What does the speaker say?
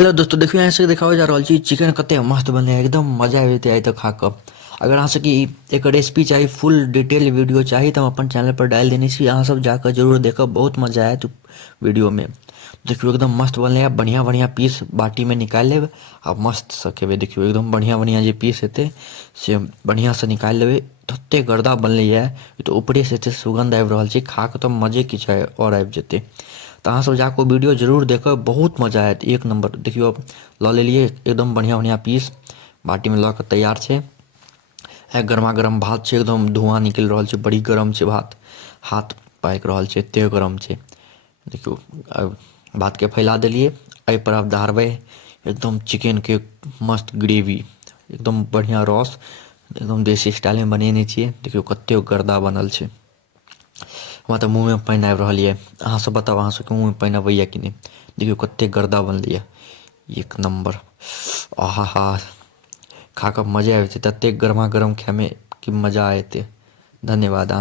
Hello दोस्तों, देखियो यहाँ से देखाओ जा रहल छी चिकन कते मस्त बने एकदम मजा आबि जेतै आइ तक खा कऽ। अगर अहाँ सबके एक रेसिपी चाही, फुल डिटेल वीडियो चाही तऽ हम अपन चैनल पर डालि देने छी, अहाँ सब जाकऽ जरूर देखब, बहुत मजा आयत वीडियो में। देखियो एकदम मस्त बनलै, बढ़िया बढ़िया पीस बाटी में निकालि लेब आ मस्त सँ खेबै। देखियो एकदम बढ़िया बढ़िया जे पीस हेतै से बढ़िया सँ निकालि लेबै। तते गर्दा बनलैए, तऽ ऊपरे से एते सुगंध आबि रहल छै, खा कऽ तऽ मजे किछु और आबि जेतै। तऽ अहाँ सब जाकऽ वीडियो जरूर देखब, बहुत मजा आयत, एक नंबर। देखियो लऽ लेलियै एकदम बढ़िया बढ़िया पीस, बाटी में लऽ कऽ तैयार छै। है गरमा गरम भात छै, एकदम धुआं निकलि रहल छै, बड़ी गरम छै भात, हाथ पाकि रहल छै, एते गरम छै। देखियो अब भातके फैला देलियै, एहिपर आब ढारबै एकदम चिकेनके मस्त ग्रेवी, एकदम बढ़िया रस, एकदम देसी स्टाइलमे बनेने छियै। देखियो कते गर्दा बनल छै, हमरा तऽ मुँहमे पानि आबि रहल यऽ। अहाँ सब बताउ, अहाँ सबके मुँहमे पानि अबैया कि नहि? देखियो कते गर्दा बनलै यऽ, एक नंबर। आहा हा, खा कऽ मजे आबि जेतै, ततेक गरमा गरम खायमे कि मजा एतै। धन्यवाद अहाँ